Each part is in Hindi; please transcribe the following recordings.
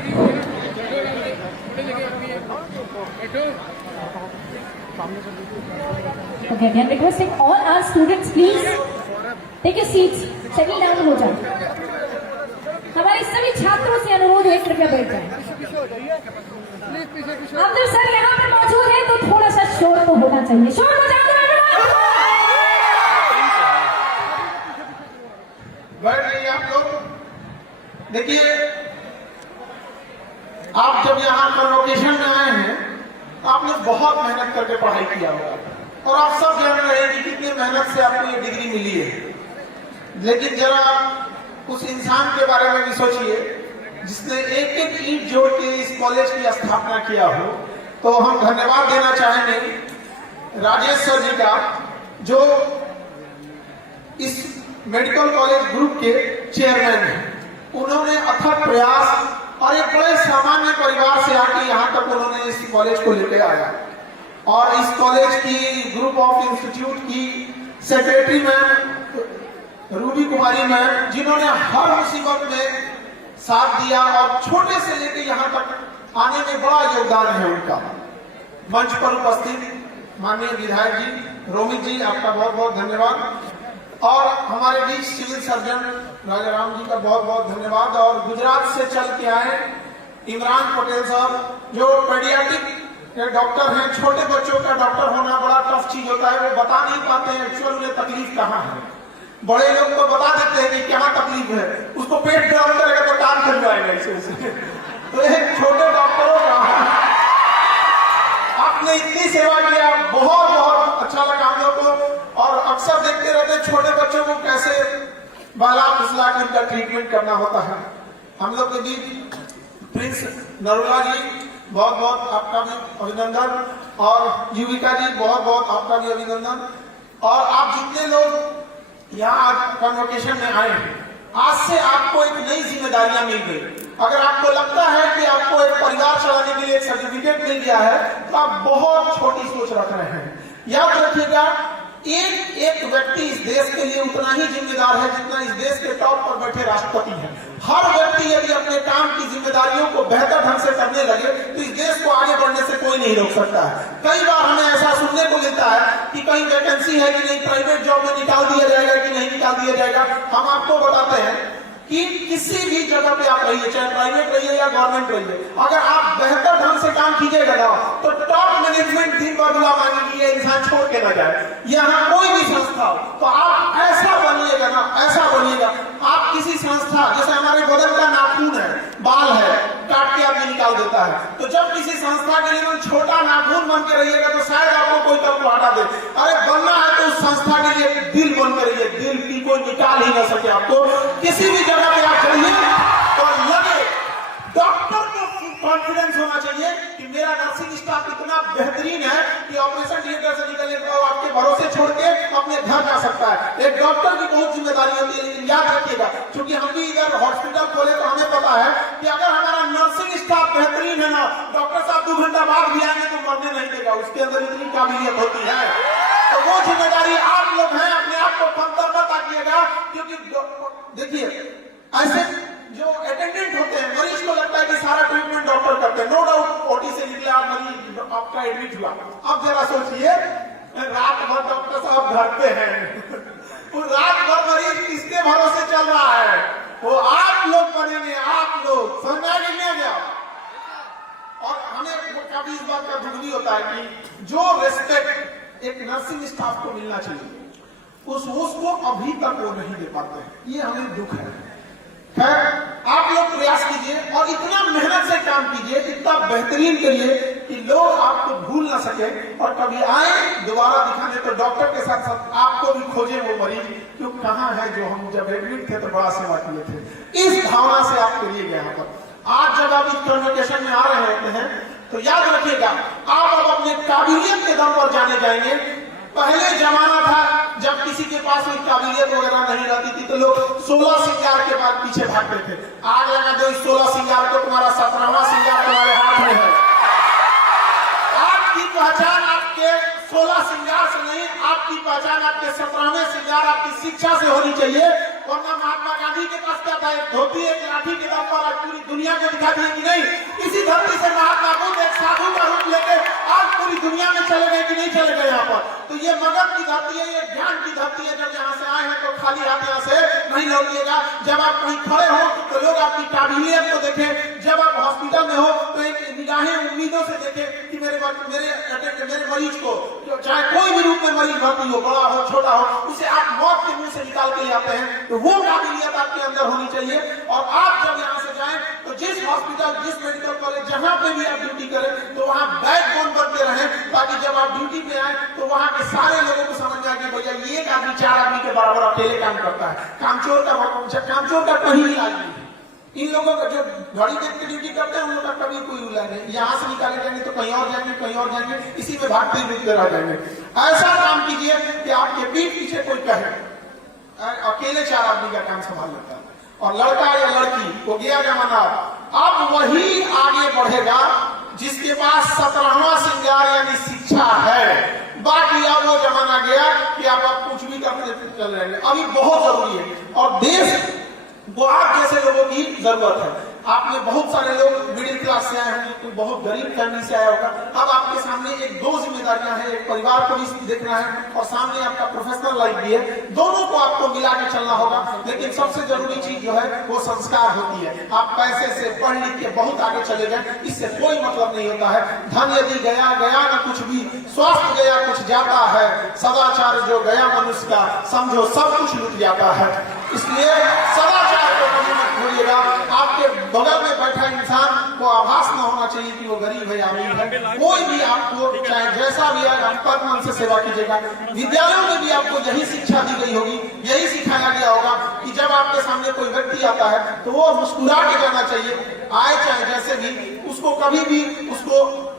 Okay, we are requesting all our students, please take your seats, settle down हो जाए। हमारे सभी छात्रों से अनुरोध है कृपया बैठ जाएं। आप जब सर यहाँ पर मौजूद हैं तो थोड़ा सा शोर तो होना चाहिए। शोर हो जाए। बैठ जाइए आप लोग। देखिए, आप जब यहाँ कन्वोकेशन में आए हैं तो आपने बहुत मेहनत करके पढ़ाई किया होगा और आप सब जान रहे हैं कि कितनी मेहनत से आपको ये डिग्री मिली है। लेकिन जरा उस इंसान के बारे में भी सोचिए जिसने एक एक ईंट जोड़ के इस कॉलेज की स्थापना किया हो। तो हम धन्यवाद देना चाहेंगे राजेश सर जी का, जो इस मेडिकल कॉलेज ग्रुप के चेयरमैन हैं। उन्होंने अथक प्रयास और एक बड़े सामान्य परिवार से आके यहाँ तक उन्होंने इस कॉलेज को लेकर आया और इस कॉलेज की ग्रुप ऑफ इंस्टीट्यूट की सेक्रेटरी मैम रूबी कुमारी मैम, जिन्होंने हर मुसीबत में साथ दिया और छोटे से लेकर यहाँ तक आने में बड़ा योगदान है उनका। मंच पर उपस्थित माननीय विधायक जी रोमित जी, आपका बहुत बहुत धन्यवाद। और हमारे बीच सिविल सर्जन राजाराम जी का बहुत बहुत धन्यवाद। और गुजरात से चल के आए इमरान पटेल साहब, जो पेडियाट्रिक डॉक्टर हैं। छोटे बच्चों का डॉक्टर होना बड़ा टफ चीज होता है, वो बता नहीं पाते हैं एक्चुअल उन्हें तकलीफ कहाँ है। बड़े लोग तो बता देते हैं कि क्या तकलीफ है, उसको पेट खराब करेगा तो कान खुल जाएगा इसे। तो एक छोटे डॉक्टरों का आपने इतनी सेवा किया, बहुत बहुत अच्छा लगा हम लोग को। और अक्सर देखते रहते छोटे बच्चों को कैसे बाला फुसला कर उनका ट्रीटमेंट करना होता है। हम लोग के बीच प्रिंस नरोला जी, बहुत बहुत आपका भी अभिनंदन। और युविका जी, बहुत बहुत आपका भी अभिनंदन। और आप जितने लोग यहाँ आज कन्वोकेशन में आए हैं, आज से आपको एक नई जिम्मेदारियां मिल गई। अगर आपको लगता है कि आपको एक परिवार चलाने के लिए एक सर्टिफिकेट मिल गया है तो आप बहुत छोटी सोच रख रहे हैं। याद रखिएगा, एक व्यक्ति इस देश के लिए उतना ही जिम्मेदार है जितना इस देश के टॉप पर बैठे राष्ट्रपति हैं। हर व्यक्ति यदि अपने काम की जिम्मेदारियों को बेहतर ढंग से करने लगे तो इस देश को आगे बढ़ने से कोई नहीं रोक सकता है। कई बार हमें ऐसा सुनने को मिलता है कि कहीं वैकेंसी है कि नहीं, प्राइवेट जॉब में निकाल दिया जाएगा कि नहीं निकाल दिया जाएगा। हम आपको बताते हैं कि किसी भी जगह पे आप रहिए, चाहे प्राइवेट रहिए या गवर्नमेंट रहिए, अगर आप बेहतर ढंग से काम कीजिएगा ना तो टॉप मैनेजमेंट दिन भर दुआ मांगेगी ये इंसान छोड़ के ना जाए। यहाँ कोई भी संस्था हो तो आप ऐसा बनिएगा ना, ऐसा बनिएगा। आप किसी संस्था, जैसे हमारे बदन का नाखून है, बाल है, काट के आदमी निकाल देता है, तो जब किसी संस्था के लिए छोटा नाखून बन के रहिएगा तो शायद आपको कोई तब हटा दे। अरे बनना है तो उस संस्था के लिए दिल बन के रहिए, दिल की कोई निकाल ही ना सके आपको। किसी भी जगह पे आप रहिए तो लगे, डॉक्टर को कॉन्फिडेंस होना चाहिए कि मेरा नर्सिंग स्टाफ इतना बेहतरीन है कि ऑपरेशन थिएटर से निकलने के बाद आपके भरोसे छोड़ के अपने घर जा सकता है। एक डॉक्टर की बहुत जिम्मेदारी होती है। लेकिन याद रखिएगा, क्योंकि हम भी इधर हॉस्पिटल खोले तो हमें पता है कि अगर हमारा नर्सिंग स्टाफ बेहतरीन है ना, डॉक्टर साहब 2 घंटा बाद भी आएंगे तो मरने नहीं देगा, उसके अंदर इतनी काबिलियत होती है। तो वो जिम्मेदारी आप लोग हैं, अपने आप को कमतर मत आइएगा। क्योंकि देखिए, ऐसे जो अटेंडेंट होते हैं, मरीज को लगता है कि सारा ट्रीटमेंट डॉक्टर करते हैं। नो डाउट ओटी से निकला मरीज, आपका एडमिट हुआ, अब जरा सोचिए रात भर डॉक्टर साहब घर पे हैं, रात भर मरीज किसके भरोसे चल रहा है? वो आप लोग बनेंगे, आप लोग समझ में गया। और हमें कभी इस बात का दुख भी होता है कि जो रेस्पेक्ट एक नर्सिंग स्टाफ को मिलना चाहिए उसको अभी तक वो नहीं दे पाते हैं, ये हमें दुख है। खैर, आप लोग प्रयास कीजिए और इतना मेहनत से काम कीजिए, इतना बेहतरीन करिए कि लोग आपको भूल ना सके और कभी आए दोबारा दिखाने तो डॉक्टर के साथ साथ आपको भी खोजे वो मरीज क्यों कहाँ है जो हम जब एडमिट थे तो बड़ा सेवा किए थे। इस भावना से आप करिए यहाँ पर। आज जब आप इस कन्वोकेशन में आ रहे होते हैं तो याद रखिएगा, आप अब अपने काबिलियत के दम पर जाने जाएंगे। पहले जमाना था जब किसी के पास कोई काबिलियत वगैरह नहीं रहती थी तो लोग 16 श्रृंगार के बाद पीछे भागते थे। आज लगा दो 16 श्रृंगार को, तुम्हारा 17वां श्रृंगार तुम्हारे हाथ में है। आपकी पहचान आपके 16 श्रृंगार से नहीं, आपकी पहचान आपके 17वें श्रृंगार, आपकी शिक्षा से होनी चाहिए। वरना महात्मा गांधी गांधी के पास क्या था, एक धोती एक लाठी के दम पर आज पूरी दुनिया को दिखा दिए कि नहीं, इसी धरती से महात्मा बुद्ध एक साधु का रूप लेके आज पूरी दुनिया में चले गए कि नहीं चले गए यहाँ पर। तो ये मगध की धरती है, ये ज्ञान की धरती है। जब यहाँ से आए हैं तो खाली हाथ यहाँ से नहीं लौटिएगा। जब आप कहीं खड़े हो तो लोग आपकी काबिलियत को देखें, जब आप हॉस्पिटल में हो तो एक निगाहें उम्मीदों से देखें कि मेरे मरीज को, चाहे कोई भी रूप में मरीज भर्ती हो, बड़ा हो छोटा हो, उसे आप मौत के मुंह से निकाल के आते हैं। तो वो काबिलियत आपके अंदर होनी चाहिए। और आप जब यहाँ से जाएं तो जिस हॉस्पिटल, जिस मेडिकल कॉलेज, जहां पे भी आप ड्यूटी करें तो वहां बैकबोन बनते रहें, ताकि जब आप ड्यूटी पे आए तो वहां के सारे लोगों को समझ में आए कि भैया ये एक आदमी 4 आदमी के बराबर अकेले काम करता है। कामचोर का कहीं इलाज नहीं। इन लोगों का जो घड़ी देख के ड्यूटी करते हैं उन लोगों का कभी कोई इलाज नहीं। यहाँ से निकाले जाएंगे तो कहीं और जाएंगे, कहीं और जाएंगे, इसी में भागते ही रह जाएंगे। ऐसा काम कीजिए कि आपके पीठ पीछे कोई कहे, अकेले 4 आदमी का काम संभाल लेता है। और लड़का या लड़की वो गया जमाना, अब वही आगे बढ़ेगा जिसके पास 17वां श्रृंगार यानी शिक्षा है। बाकी अब वो जमाना गया कि आप कुछ भी करते चल रहे हैं। अभी बहुत जरूरी है और देश को आप जैसे लोगों की जरूरत है। आपने बहुत सारे लोग मिडिल क्लास से आए होंगे, कोई बहुत गरीब फैमिली से आया होगा। अब आपके सामने एक 2 जिम्मेदारियां हैं, एक परिवार को भी देखना है और सामने आपका प्रोफेशनल लाइफ भी है। दोनों को आपको मिला के चलना होगा। लेकिन सबसे जरूरी चीज जो है वो संस्कार होती है। आप पैसे से पढ़ लिख के बहुत आगे चले जाए, इससे कोई मतलब नहीं होता है। धन यदि गया गया न कुछ भी, स्वास्थ्य गया कुछ जाता है, सदाचार जो गया मनुष्य का समझो सब कुछ लुट जाता है। इसलिए सदाचार को कभी मत भूलिएगा। आपके बगल में बैठा इंसान को आभास न होना चाहिए कि वो गरीब है या अमीर है। कोई भी आपको चाहे जैसा भी है, आप मन से सेवा कीजिएगा। विद्यालयों में भी आपको यही शिक्षा दी गई होगी, यही सिखाया गया होगा कि जब आपके सामने कोई व्यक्ति आता है तो वो मुस्कुरा के जाना चाहिए। आए चाहे जैसे भी, उसको कभी भी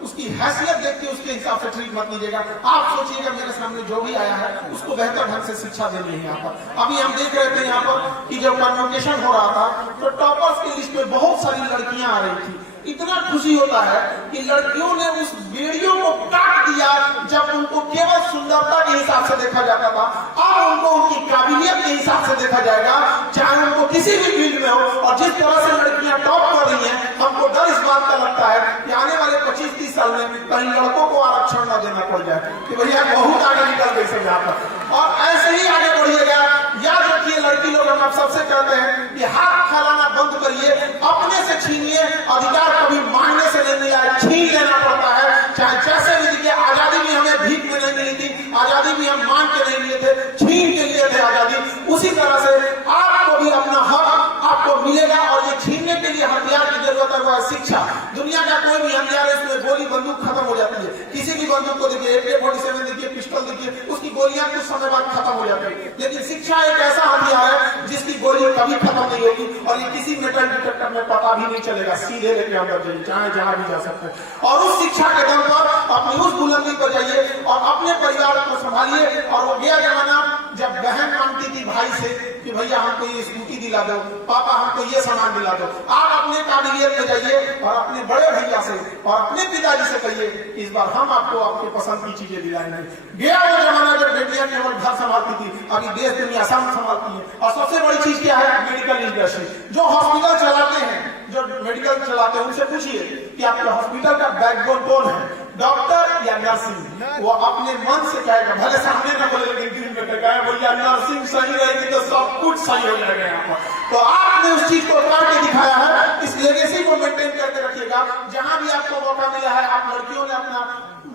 उसकी हैसियत देख के उसके हिसाब से ट्रीट मत कीजिएगा। आप सोचिएगा मेरे सामने जो भी आया है उसको बेहतर ढंग से शिक्षा देनी है। यहाँ पर अभी हम देख रहे थे यहाँ पर कि जब कन्वोकेशन हो रहा था तो टॉपर्स की लिस्ट में बहुत सारी लड़कियां आ रही थी। इतना खुशी होता है कि लड़कियों ने उस वीडियो को काट दिया। जब उनको केवल सुंदरता के हिसाब से देखा जाता था, अब उनको उनकी काबिलियत के हिसाब से देखा जाएगा, चाहे उनको किसी भी फील्ड में हो। और जिस तरह से लड़कियां टॉप कर रही हैं, हमको डर इस बात का लगता है कि आने वाले 25-30 साल में कहीं लड़कों को आरक्षण न देना पड़ जाए कि भैया बहुत आगे निकल गई सब यहाँ पर। और ऐसे ही आगे बढ़िएगा। याद रखिए लड़की लोग, हम आप सबसे कहते हैं कि हाथ फैलाना बंद करिए, अपने से छीनिए। अधिकार कभी मांगने से नहीं मिला है, छीन लेना पड़ता है। चाहे जैसे भी दिखे, आजादी भी हमें भीख में नहीं मिली थी, आजादी भी हम मांग के नहीं लिए थे, छीन के लिए थे आजादी। उसी तरह से आपको भी अपना हक आपको मिलेगा। और ये छीनने के लिए हथियार की जरूरत है, वो है शिक्षा। दुनिया का कोई भी हथियार है, इसमें गोली बंदूक खत्म हो जाती है। किसी भी बंदूक को देखिए, AK-47 देखिए, पिस्टल देखिए, उसकी गोलियां कुछ समय बाद खत्म हो जाती है। लेकिन शिक्षा एक ऐसा हथियार है जिसकी गोली कभी खत्म नहीं होगी और ये किसी मेटल डिटेक्टर में पता भी नहीं चलेगा। सीधे लेके अंदर जाइए, चाहे जहां भी जा सकते हैं। और उस शिक्षा के दम पर अपनी उस बुलंदी पर जाइए और अपने परिवार को संभालिए। और वो गया जमाना जब बहन मांगती थी भाई से कि भैया हमको ये स्कूटी दिला दो, पापा हमको ये सामान दिला दो। आप अपने काबिलियत में जाइए और अपने बड़े भैया से और अपने पिताजी से कहिए इस बार हम आपको आपके पसंद की चीजें दिलाएंगे। गया वो जमाना जब बेटियां केवल घर संभालती थी, अभी देश दुनिया सब संभालती है। और सबसे बड़ी चीज क्या है? Medical industry. जो हॉस्पिटल चलाते हैं, जो मेडिकल चलाते हैं, उनसे पूछिए कि आपके हॉस्पिटल का बैकबोन कौन है, डॉक्टर या नर्सिंग? वो अपने मन से कहेगा, भले सामने ना बोले लेकिन दिल में कहेगा भैया नर्सिंग सही रहेगी तो सब कुछ सही हो जाएगा यहाँ पर। तो आपने उस चीज को करके दिखाया है। इस लेगेसी को मेंटेन करके रखिएगा। जहां भी आपको मौका मिला है, आप लड़कियों ने अपना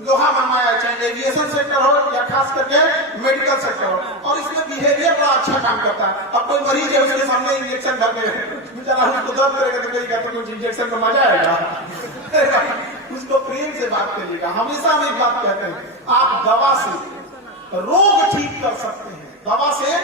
लोहा मनवाया, चाहे एविएशन सेक्टर हो या खास करके मेडिकल सेक्टर हो। और इसमें बिहेवियर बड़ा अच्छा काम करता है। अब कोई मरीज है, उसके सामने इंजेक्शन भरने उसको दर्द करेगा तो कहीं कहते कुछ इंजेक्शन का मजा आएगा। उसको प्रेम से बात करिएगा। हमेशा हम एक बात कहते हैं, आप दवा से रोग ठीक कर सकते हैं, दवा से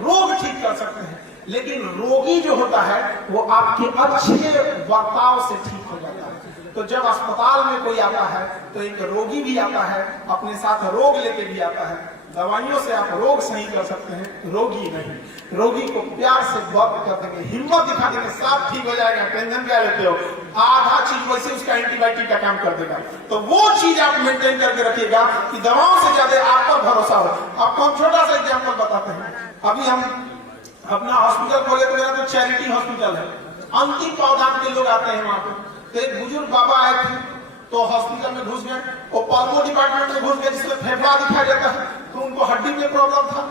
रोग ठीक कर सकते हैं, लेकिन रोगी जो होता है वो आपके अच्छे बर्ताव से ठीक हो जाता है। तो जब अस्पताल में कोई आता है तो एक रोगी भी आता है, अपने साथ रोग लेके भी आता है। दवाइयों से आप रोग सही कर सकते हैं, रोगी नहीं। रोगी को प्यार से बात कर देंगे, हिम्मत दिखा देंगे, सब ठीक हो जाएगा, टेंशन क्या लेते हो, आधा चीज वैसे उसका एंटीबायोटिक का काम कर देगा। तो वो चीज आप मेंटेन करके रखिएगा कि दवाओं से ज्यादा आप पर भरोसा हो। आपको हम छोटा सा एग्जाम्पल बताते हैं। अभी हम अपना हॉस्पिटल खोले तो मेरा तो चैरिटी हॉस्पिटल है, अंतिम पावदान के लोग आते हैं वहां पे। तो एक बुजुर्ग बाबा आए थे तो हॉस्पिटल में घुस गए, वो पल्मो डिपार्टमेंट में घुस गए जिसमें फेफड़ा दिखाई देता है, तो उनको हड्डी में प्रॉब्लम था।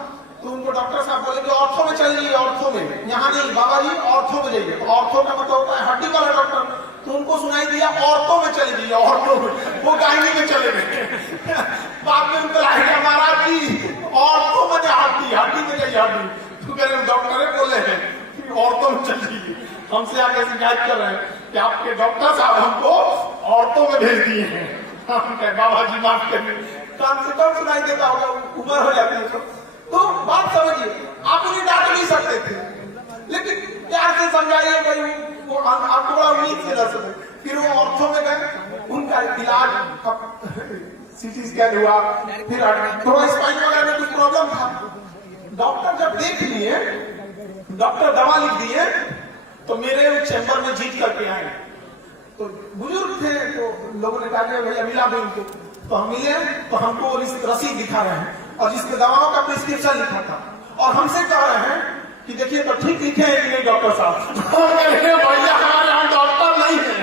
तो उनको डॉक्टर साहब बोले कि ऑर्थो में चल जाइए, ऑर्थो में, यहाँ नहीं बाबा जी ऑर्थो में जाइए। तो ऑर्थो का मतलब होता है हड्डी वाला डॉक्टर। तो उनको सुनाई दिया ऑर्थो में चले जाइए, ऑर्थो में, वो गायनी में चले गए। बाद में उनको लगा महाराज जी ऑर्थो में हड्डी, हड्डी में जाइए हड्डी। तो कह रहे डॉक्टर बोले हैं कि ऑर्थो में चल जाइए, हमसे आगे शिकायत कर रहे हैं कि आपके डॉक्टर साहब हमको औरतों में भेज दिए हैं। हम कहे बाबा जी माफ करिए, कान से कम सुनाई देता होगा, उम्र हो जाती है तो बात समझिए, आप उन्हें डांट नहीं सकते थे, लेकिन प्यार से समझाइए भाई, वो आपको बड़ा उम्मीद से रह सकते। फिर वो औरतों में गए, उनका इलाज सीटी स्कैन हुआ, फिर थोड़ा स्पाइन वगैरह में कुछ प्रॉब्लम था। डॉक्टर जब देख लिए, डॉक्टर दवा लिख दिए, तो मेरे चैम्बर में जीत करके आए। तो बुजुर्ग थे तो लोगों ने कहा भैया मिला भी उनको, तो हम मिले तो हमको रसीद दिखा रहे हैं और जिसके दवाओं का प्रिस्क्रिप्शन लिखा था, और हमसे कह रहे हैं कि देखिए तो ठीक लिखे हैं कि नहीं डॉक्टर साहब। भैया हमारे यहाँ डॉक्टर नहीं है,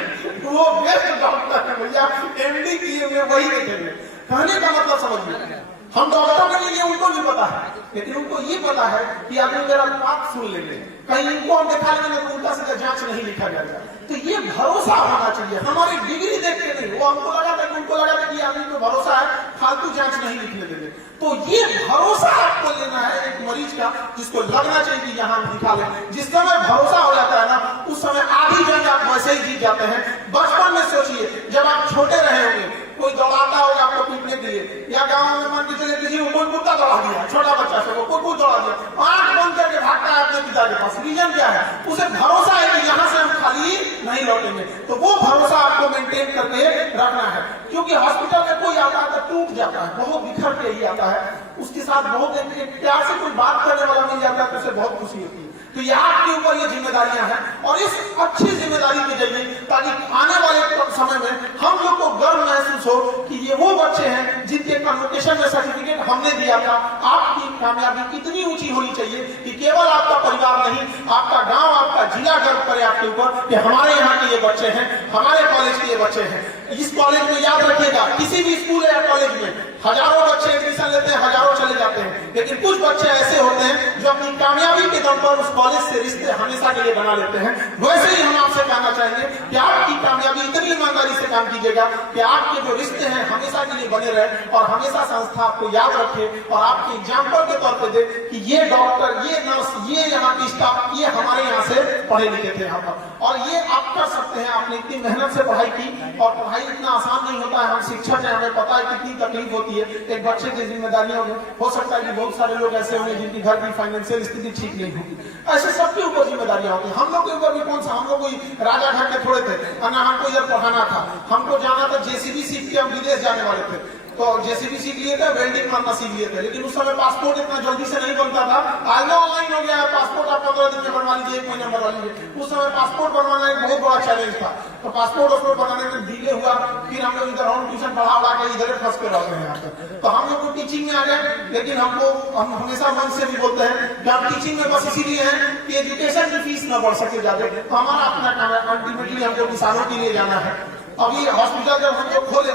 वो बेस्ट डॉक्टर है भैया, एमडी किए हुए वही देखेंगे। कहने का मतलब समझिए, हम डॉक्टर के लिए उनको नहीं पता है, लेकिन उनको ये पता है कि आदमी मेरा बात सुन लेंगे, कहीं इनको हम दिखा लेंगे तो उनका सीधा जांच नहीं लिखा जाएगा। तो ये भरोसा होना चाहिए, हमारी डिग्री देख के नहीं। वो हमको लगा था कि उनको लगा था कि आदमी को भरोसा है, फालतू जांच नहीं लिखने देंगे। तो ये भरोसा आपको लेना है एक मरीज का, जिसको लगना चाहिए कि यहाँ हम दिखा लें। जिस समय भरोसा हो जाता है ना, उस समय आधी जंग आप वैसे ही जीत जाते हैं। बचपन में सोचिए, जब आप छोटे रहे होंगे, कोई दौड़ाता होगा आपको पीटने के लिए, या गांव में मान के चले किसी को कोई कुत्ता दौड़ा दिया, छोटा बच्चा से वो कुछ दौड़ा दिया, आंख बंद करके भागता है अपने पिता के पास। रीजन क्या है? उसे भरोसा है कि यहाँ से हम खाली नहीं लौटेंगे। तो वो भरोसा आपको मेंटेन करके रखना है, क्योंकि हॉस्पिटल में कोई आता है तो टूट जाता है, बहुत बिखर के ही आता है, उसके साथ बहुत प्यार से कोई बात करने वाला मिल जाता है तो उसे बहुत खुशी होती है। तो ये आपके ऊपर ये जिम्मेदारियां हैं, और इस अच्छी जिम्मेदारी में जाइए ताकि आने वाले समय में हम लोग को गर्व महसूस हो कि ये वो बच्चे हैं जिनके कन्वोकेशन में सर्टिफिकेट हमने दिया था। आपकी कामयाबी कितनी ऊंची होनी चाहिए कि केवल आपका परिवार नहीं, आपका गांव, आपका जिला गर्व करे आपके ऊपर कि हमारे यहाँ के ये बच्चे हैं, हमारे कॉलेज के ये बच्चे हैं। इस कॉलेज में याद रखिएगा, किसी भी स्कूल या कॉलेज में हजारों बच्चे एडमिशन लेते हैं, हजारों चले जाते हैं, लेकिन कुछ बच्चे ऐसे होते हैं जो अपनी कामयाबी के दम पर उस कॉलेज से रिश्ते हमेशा के लिए बना लेते हैं। वैसे ही हम आपसे कहना चाहेंगे कि आपकी कामयाबी इतनी ईमानदारी से काम कीजिएगा कि आपके जो रिश्ते हैं हमेशा के लिए बने रहे, और हमेशा संस्था आपको याद रखे और आपके एग्जाम्पल के तौर पर दे कि ये डॉक्टर, ये नर्स, ये यहाँ की स्टाफ, ये हमारे यहाँ से पढ़े लिखे थे यहाँ पर, और ये आप कर सकते हैं। आपने इतनी मेहनत से पढ़ाई की, और पढ़ाई इतना आसान नहीं होता है। हम शिक्षक हैं, हमें पता है कितनी तकलीफ होती है एक बच्चे की जिम्मेदारियों में। हो सकता है कि बहुत सारे लोग ऐसे होंगे जिनकी घर की फाइनेंशियल स्थिति ठीक नहीं होगी, ऐसे सबके ऊपर जिम्मेदारियां होती है। हम लोग के ऊपर भी कौन सा, हम लोग कोई राजा घर के थोड़े थे, ना हमको इधर पढ़ाना था, हमको जाना था जेसीबी सीख के हम विदेश जाने वाले थे, तो जेसीबी सीख लिए थे, वेल्डिंग मारना सीख लिए थे, लेकिन उस समय पासपोर्ट इतना जल्दी से नहीं बनता था। आज ऑनलाइन हो गया है, पासपोर्ट आप 15 दिन में बनवा लीजिए, 1 महीने में बनवा लीजिए। उस समय पासपोर्ट बनवाना एक बहुत बड़ा चैलेंज था, तो पासपोर्ट उसको बनाने में डिले हुआ। फिर हम लोग इधर होम ट्यूशन पढ़ा के इधर फंस के रहते हैं यहाँ पे। तो हम लोग को टीचिंग में आ गए, लेकिन हम हमेशा मन से भी बोलते हैं कि हम टीचिंग में बस इसीलिए हैं कि एजुकेशन की फीस न बढ़ सके ज्यादा। तो हमारा अपना काम है, अल्टीमेटली हमको किसानों के लिए जाना है। अभी हॉस्पिटल जब हम लोग खोले,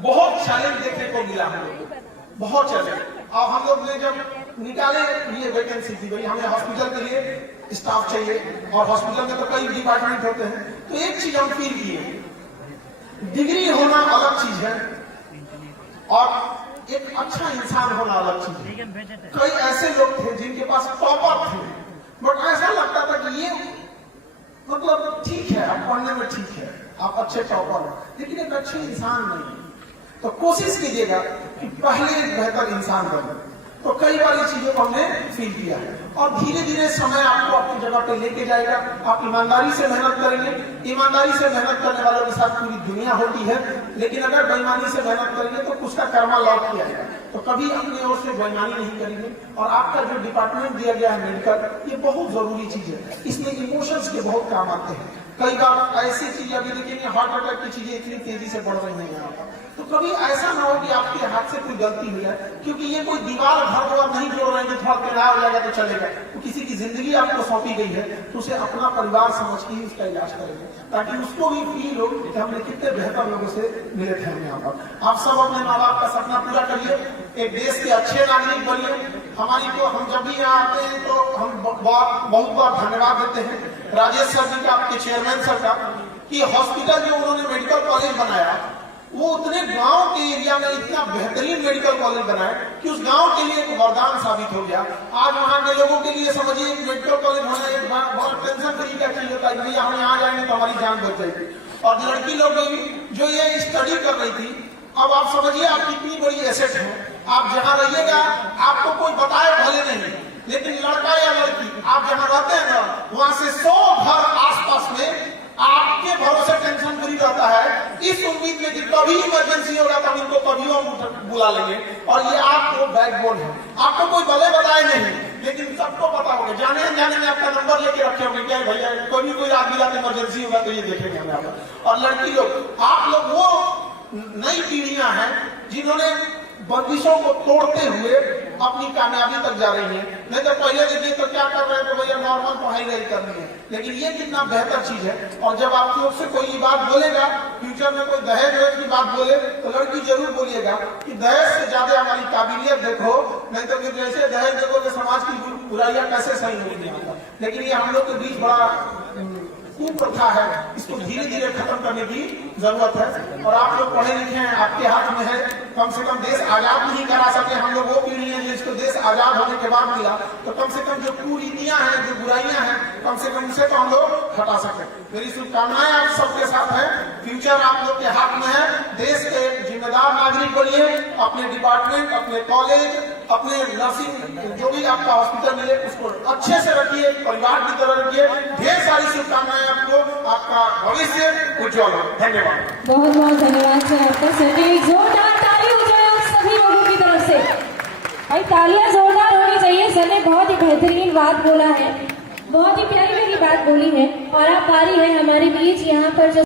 बहुत चैलेंज देखने को मिला, हम लोग बहुत चैलेंज। और हम लोग ने जब निकाले ये वैकेंसी थी, भाई हमें हॉस्पिटल के लिए स्टाफ चाहिए, और हॉस्पिटल में तो कई डिपार्टमेंट होते हैं, तो एक चीज हम फील किए, डिग्री होना अलग चीज है और एक अच्छा इंसान होना अलग चीज है। कई ऐसे लोग थे जिनके पास टॉपर थे, बट ऐसा लगता था कि ये मतलब ठीक है, आप पढ़ने में ठीक है, आप अच्छे टॉपर हो, लेकिन एक अच्छे इंसान नहीं। तो कोशिश कीजिएगा कि पहले एक बेहतर इंसान बने। तो कई बारी चीजों को हमने फील किया है, और धीरे धीरे समय आपको अपनी जगह पे लेके जाएगा। आप ईमानदारी से मेहनत करेंगे, ईमानदारी से मेहनत करने वालों के साथ पूरी दुनिया होती है, लेकिन अगर बेईमानी से मेहनत करेंगे तो कुछ का कर्मा लौट के आएगा। तो कभी अपनी ओर से बेईमानी नहीं करेंगे। और आपका जो डिपार्टमेंट दिया गया है मेडिकल, ये बहुत जरूरी चीज है, इसमें इमोशंस के बहुत काम आते हैं। कई बार ऐसी चीज अभी देखेंगे, हार्ट अटैक की चीजें इतनी तेजी से बढ़ रही हैं यहाँ पर। तो कभी ऐसा ना हो कि आपके हाथ से कोई गलती हुई है, क्योंकि ये कोई दीवार घर द्वार नहीं जोड़ रहे हैं कि थोड़ा किराया हो जाएगा तो चलेगा। तो किसी की जिंदगी आपको सौंपी गई है तो उसे अपना परिवार समझ के ही उसका इलाज करेंगे, ताकि उसको भी फील हो कि हमने कितने बेहतर लोगों से मिले थे हम यहाँ पर। आप सब अपने माँ बाप का सपना पूरा करिए, एक देश के अच्छे नागरिक बनिए। हमारी को हम जब भी यहाँ आते हैं तो हम बहुत बार धन्यवाद देते हैं राजेश सर जी का, आपके चेयरमैन सर का, कि हॉस्पिटल जो उन्होंने मेडिकल कॉलेज बनाया वो उतने गांव के एरिया में इतना बेहतरीन मेडिकल कॉलेज बनाया कि उस गांव के लिए एक वरदान साबित हो गया। आज वहां के लोगों के लिए समझिए मेडिकल कॉलेज होना एक बहुत टेंशन फ्री का चीज होता है, भैया हम यहाँ जाएंगे तो हमारी जान बच जाएगी। और लड़की लोग भी जो ये स्टडी कर रही थी, अब आप समझिए आप कितनी बड़ी एसेट है। आप जहाँ रहिएगा आपको कोई बताए भले नहीं, लेकिन लड़का या लड़की आप जहाँ रहते हैं ना, वहां से 100 घर आसपास में आपके भरोसे टेंशन फ्री रहता है, इस उम्मीद में कि कभी इमरजेंसी होगा तो हम इनको कभी हम बुला लेंगे। और ये आपको बैकबोन है, आपको कोई भले बताए नहीं, लेकिन सबको पता होगा, जाने अनजाने में आपका नंबर लेके रखे होंगे, क्या भैया कोई भी कोई आदमी रात इमरजेंसी होगा तो ये देखेंगे हम यहाँ। और लड़की लोग, आप लोग वो नई पीढ़ियां हैं जिन्होंने बंदिशों को तोड़ते हुए अपनी कामयाबी तक जा रही है। नहीं तो पहले देखिए तो क्या कर रहे हैं, तो भैया नॉर्मल पढ़ाई नहीं करनी है, लेकिन ये कितना बेहतर चीज है। और जब आप लोग से कोई बात बोलेगा, फ्यूचर में कोई दहेज की बात बोले तो लड़की जरूर बोलिएगा कि दहेज से ज्यादा हमारी काबिलियत देखो, नहीं तो जैसे दहेज देखो तो समाज की बुराइयां कैसे सही होगी। लेकिन ये हम लोग के बीच बड़ा कुप्रथा है, इसको धीरे धीरे खत्म करने की जरूरत है। और आप लोग पढ़े लिखे हैं, आपके हाथ में है, कम से कम देश आजाद नहीं करा सके हम लोग, वो पीढ़ी है जिसको देश आजाद होने के बाद मिला, तो कम से कम जो कुरीतियां हैं, जो बुराइयां हैं, कम से कम उसे तो हम लोग हटा सके। मेरी शुभकामनाएं आप सबके साथ है, फ्यूचर आप लोग के हाथ में है। देश के जिम्मेदार नागरिक बनिए, अपने डिपार्टमेंट, अपने कॉलेज, अपने नर्सिंग जो भी आपका हॉस्पिटल मिले उसको अच्छे से रखिए, परिवार की तरह रखिए। ढेर सारी शुभकामनाएं आपको, आपका भविष्य उज्जवल हो। धन्यवाद, बहुत बहुत धन्यवाद सर आपका। सर एक जोरदार ताली हो जाए आप सभी लोगों की तरफ से, भाई तालियां जोरदार होनी चाहिए। सर ने बहुत ही बेहतरीन बात बोला है, बहुत ही प्यारी प्यारी बात बोली है। और आप पारी है हमारे बीच यहाँ पर जो